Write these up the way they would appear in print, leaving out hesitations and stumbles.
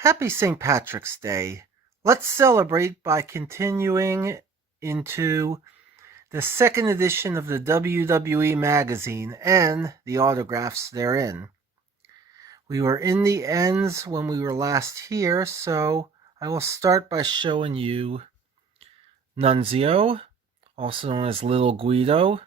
Happy St. Patrick's Day. Let's celebrate by continuing into the second edition of the WWE magazine and the autographs therein. We were in the ends when we were last here, so I will start by showing you Nunzio, also known as Little Guido.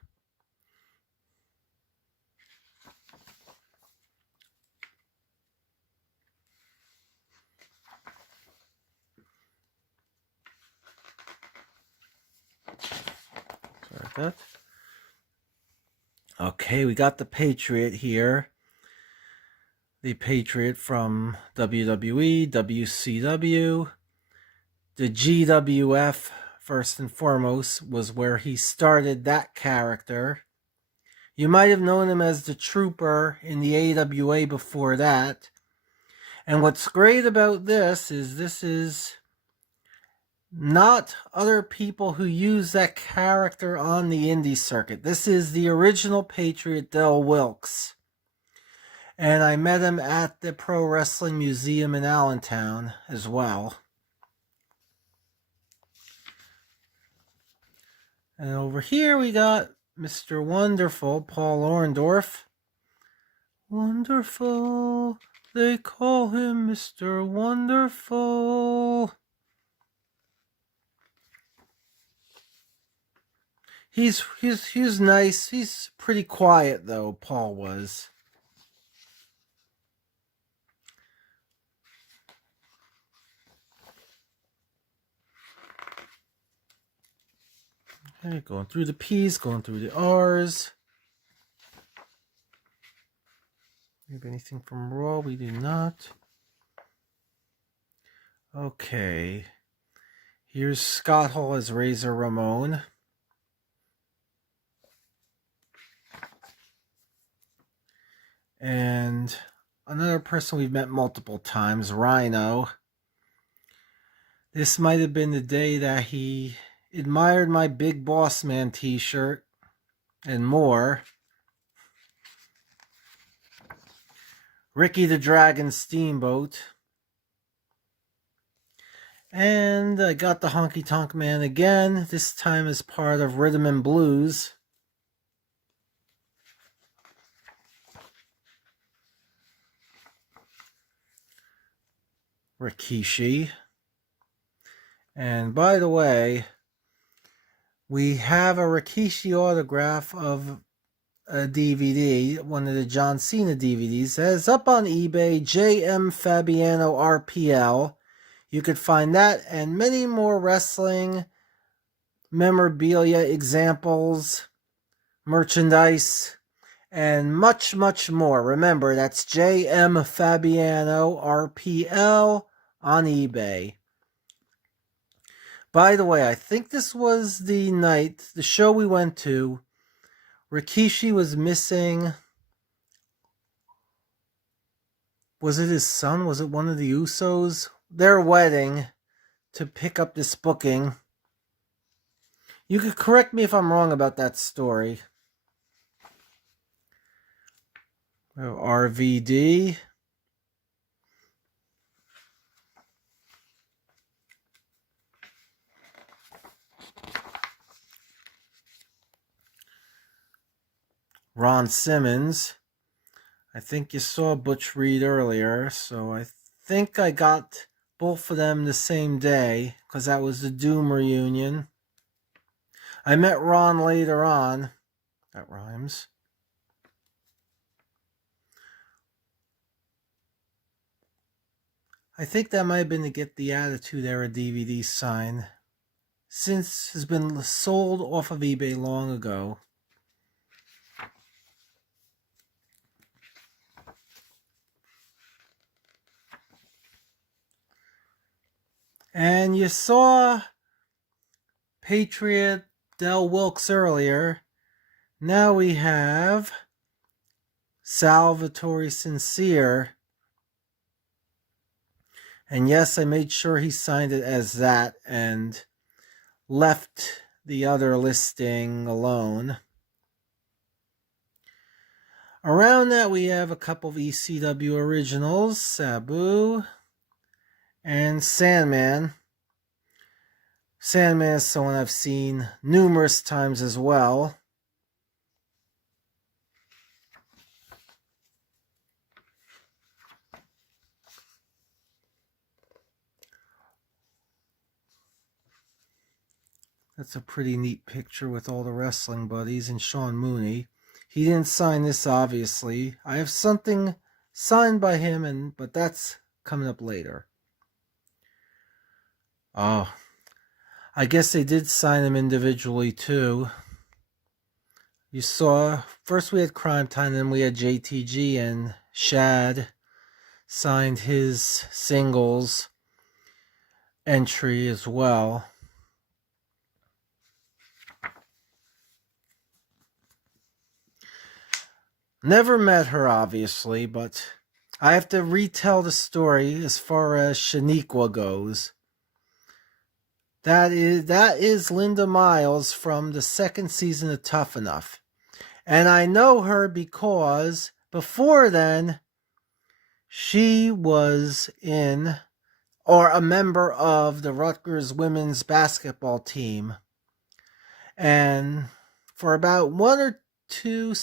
Sorry about that. Okay, we got the Patriot here. The Patriot from WWE, WCW. The GWF, first and foremost, was where he started that character. You might have known him as the Trooper in the AWA before that. And what's great about this is not other people who use that character on the indie circuit. This is the original Patriot, Del Wilkes. And I met him at the Pro Wrestling Museum in Allentown as well. And over here we got Mr. Wonderful, Paul Lorendorff. Wonderful, they call him Mr. Wonderful. He's nice. He's pretty quiet though, Paul was. Okay, going through the P's, going through the R's. We have anything from Raw? We do not. Okay. Here's Scott Hall as Razor Ramon. And another person we've met multiple times, Rhino. This might have been the day that he admired my Big Boss Man t-shirt and more. Ricky the Dragon Steamboat. And I got the Honky Tonk Man again, this time as part of Rhythm and Blues. Rikishi. And by the way, we have a Rikishi autograph of a DVD, one of the John Cena DVDs. It's up on eBay, JM Fabiano RPL. You could find that and many more wrestling memorabilia, examples, merchandise, and much, much more. Remember, that's JM Fabiano RPL on eBay. By the way, I think this was the night, the show we went to, Rikishi was missing. Was it his son? Was it one of the Usos? Their wedding to pick up this booking. You could correct me if I'm wrong about that story. RVD. Ron Simmons. I think you saw Butch Reed earlier, so I think I got both of them the same day, because that was the Doom reunion. I met Ron later on. That rhymes. I think that might have been to get the Attitude Era DVD signed, since has been sold off of eBay long ago. And you saw Patriot Del Wilkes earlier. Now we have Salvatore Sincere. And yes, I made sure he signed it as that and left the other listing alone. Around that we have a couple of ECW originals. Sabu And Sandman. Sandman is someone I've seen numerous times as well. That's a pretty neat picture with all the wrestling buddies and Sean Mooney. He didn't sign this, obviously. I have something signed by him, but that's coming up later. Oh, I guess they did sign him individually too. You saw, first we had Crime Time, then we had JTG, and Shad signed his singles entry as well. Never met her, obviously, but I have to retell the story as far as Shaniqua goes. That is Linda Miles from the second season of Tough Enough. And I know her because before then, she was in, or a member of, the Rutgers women's basketball team. And for about 2 or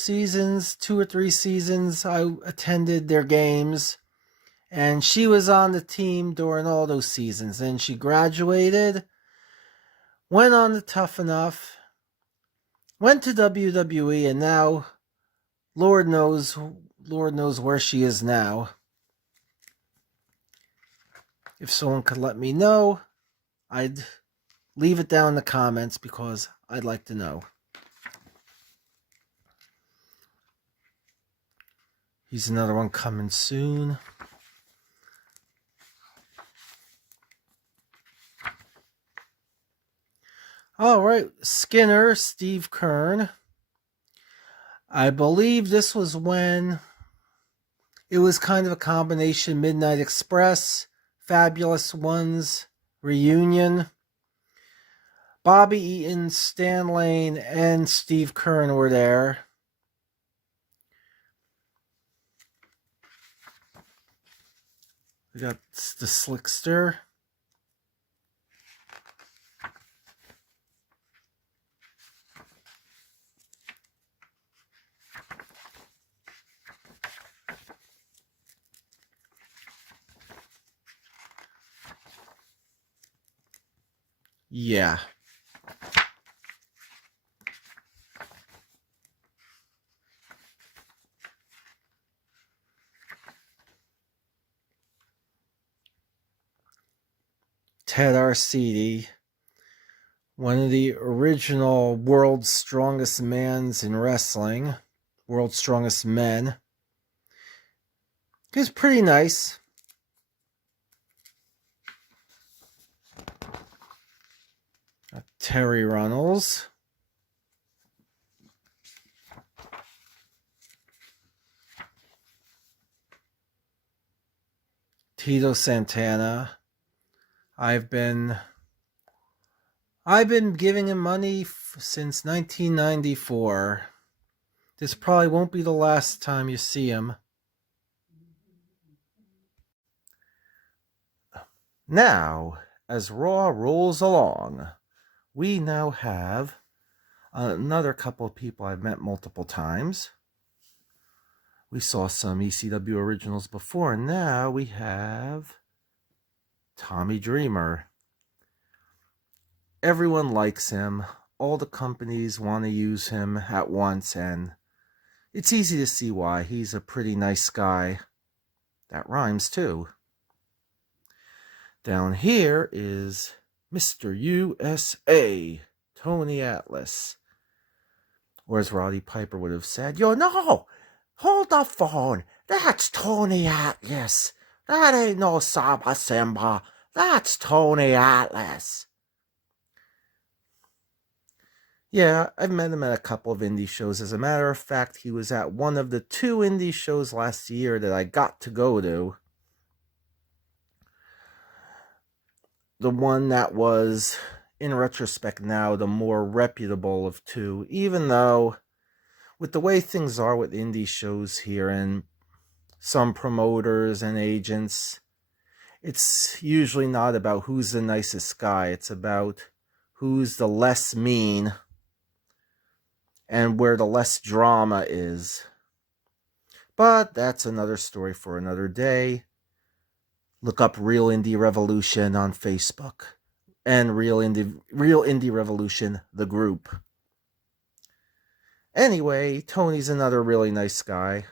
3 seasons, I attended their games, and she was on the team during all those seasons. Then she graduated, went on to Tough Enough, went to WWE, and now Lord knows where she is now. If someone could let me know, I'd leave it down in the comments because I'd like to know. Here's another one coming soon. All right, Skinner, Steve Kern. I believe this was when it was kind of a combination Midnight Express, Fabulous Ones reunion. Bobby Eaton, Stan Lane, and Steve Kern were there. We got the Slickster. Yeah. Ted Arcidi, one of the original world's strongest mans in wrestling, world's strongest men. He's pretty nice. Terry Runnels. Tito Santana. I've been giving him money since 1994. This probably won't be the last time you see him. Now, as Raw rolls along, we now have another couple of people I've met multiple times. We saw some ECW originals before, and now we have Tommy Dreamer. Everyone likes him. All the companies want to use him at once, and it's easy to see why. He's a pretty nice guy. That rhymes too. Down here is Mr. USA, Tony Atlas. Or as Roddy Piper would have said, "Yo, no! Hold the phone! That's Tony Atlas! That ain't no Saba Simba! That's Tony Atlas!" Yeah, I've met him at a couple of indie shows. As a matter of fact, he was at one of the 2 indie shows last year that I got to go to. The one that was, in retrospect now, the more reputable of 2, even though with the way things are with indie shows here and some promoters and agents, it's usually not about who's the nicest guy. It's about who's the less mean and where the less drama is. But that's another story for another day. Look up Real Indie Revolution on Facebook and Real Indie Revolution, the group. Anyway, Tony's another really nice guy.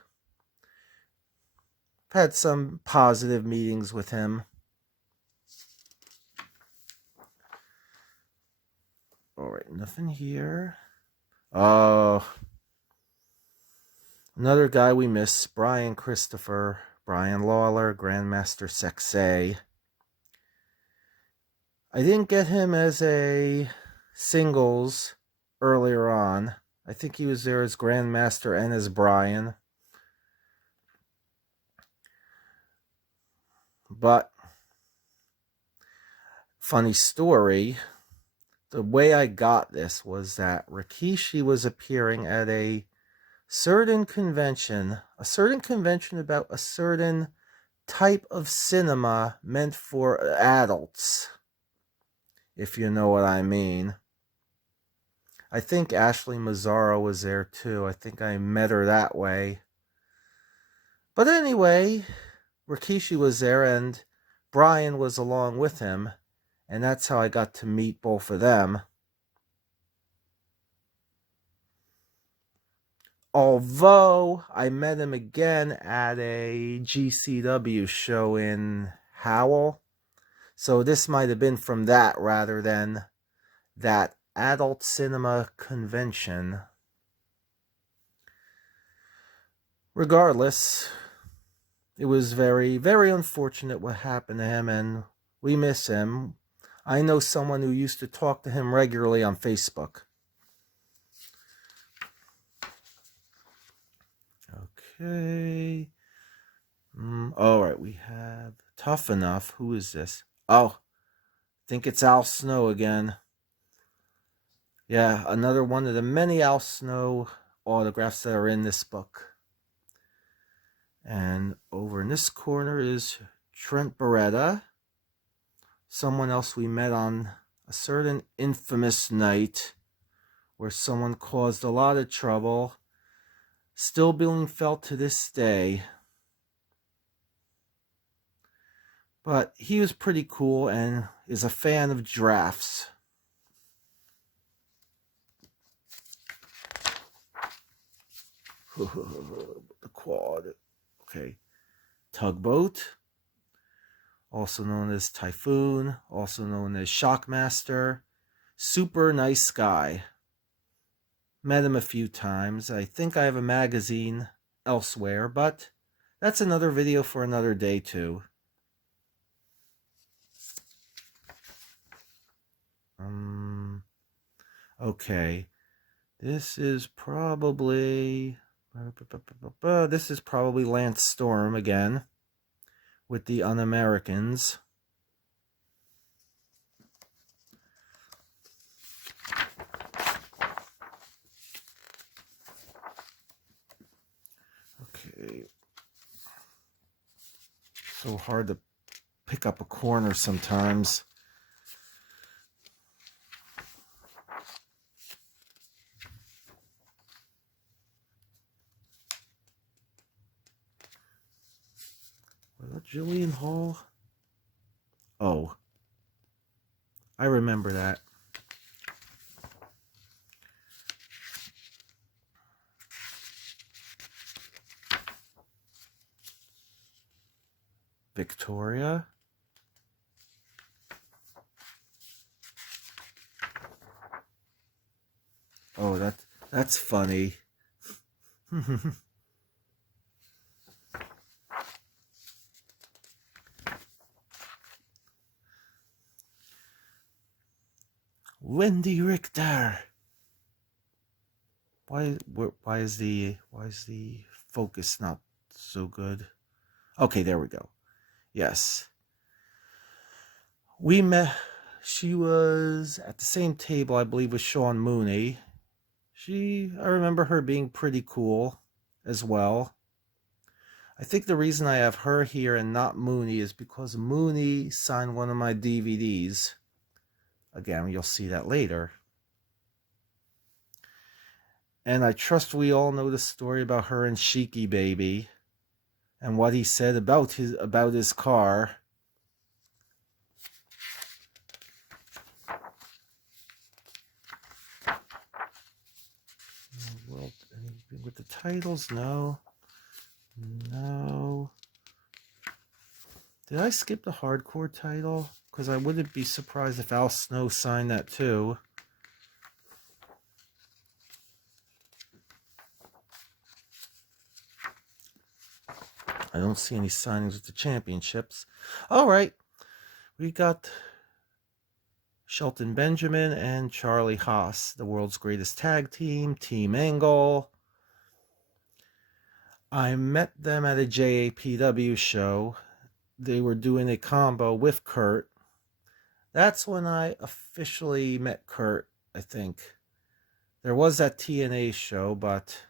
I've had some positive meetings with him. Alright, nothing here. Oh, another guy we miss, Brian Christopher, Brian Lawler, Grandmaster Sexay. I didn't get him as a singles earlier on. I think he was there as Grandmaster and as Brian. But, funny story, the way I got this was that Rikishi was appearing at a certain convention about a certain type of cinema meant for adults, if you know what I mean. I think Ashley Mazzaro was there too. I think I met her that way. But anyway, Rikishi was there and Brian was along with him, and that's how I got to meet both of them. Although I met him again at a GCW show in Howell. So this might have been from that rather than that adult cinema convention. Regardless, it was very, very unfortunate what happened to him, and we miss him. I know someone who used to talk to him regularly on Facebook. Okay. Alright, we have Tough Enough. Who is this? Oh, I think it's Al Snow again. Yeah, another one of the many Al Snow autographs that are in this book. And over in this corner is Trent Beretta. Someone else we met on a certain infamous night where someone caused a lot of trouble. Still being felt to this day. But he was pretty cool and is a fan of drafts. The quad. Okay. Tugboat. Also known as Typhoon. Also known as Shockmaster. Super nice guy. Met him a few times. I think I have a magazine elsewhere, but that's another video for another day too. Okay. This is probably Lance Storm again with the Un-Americans. Okay. So hard to pick up a corner sometimes. Was that Jillian Hall? Oh. I remember that. Victoria. Oh, that's funny. Wendy Richter. Why is the focus not so good? Okay, there we go. Yes. We met. She was at the same table, I believe, with Sean Mooney. I remember her being pretty cool as well. I think the reason I have her here and not Mooney is because Mooney signed one of my DVDs. Again, you'll see that later. And I trust we all know the story about her and Sheiky Baby and what he said about his car. Well, anything with the titles? No. No. Did I skip the hardcore title? Because I wouldn't be surprised if Al Snow signed that too. I don't see any signings with the championships. All right. We got Shelton Benjamin and Charlie Haas, the world's greatest tag team, Team Angle. I met them at a JAPW show. They were doing a combo with Kurt. That's when I officially met Kurt, I think. There was that TNA show, but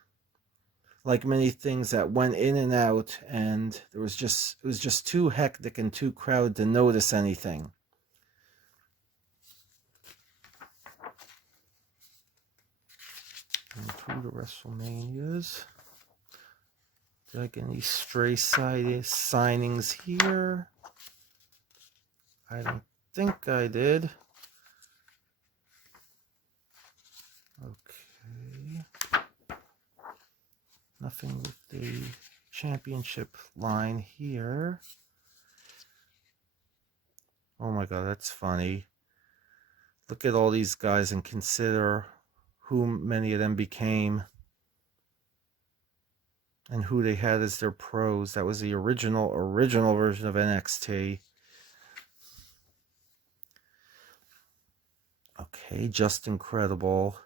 like many things that went in and out, and it was just too hectic and too crowded to notice anything. And through the WrestleManias. Did I get any stray signings here? I don't think I did. Okay. Nothing with the championship line here. Oh my God, that's funny. Look at all these guys and consider who many of them became and who they had as their pros. That was the original version of NXT. Okay, Just Incredible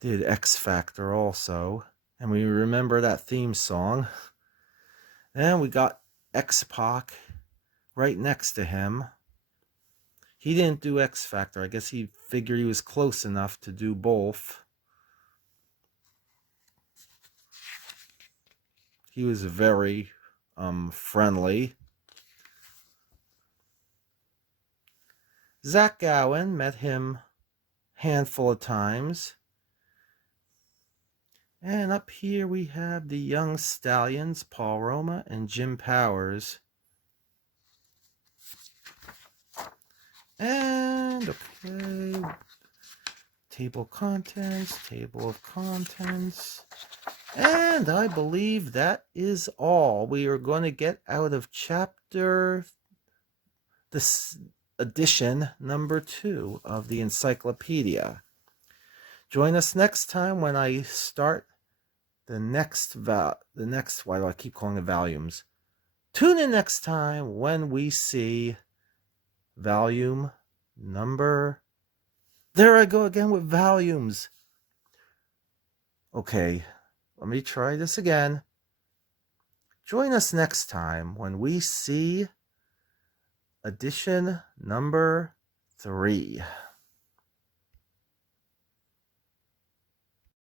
did X Factor also. And we remember that theme song. And we got X-Pac right next to him. He didn't do X Factor. I guess he figured he was close enough to do both. He was very friendly. Zach Gowen, met him a handful of times. And up here we have the Young Stallions, Paul Roma and Jim Powers. And, okay, table of contents. And I believe that is all we are going to get out of this edition number 2 of the Encyclopedia. Join us next time when I start the next, why do I keep calling it volumes? Tune in next time when we see volume number, there I go again with volumes. Okay, let me try this again. Join us next time when we see edition number 3.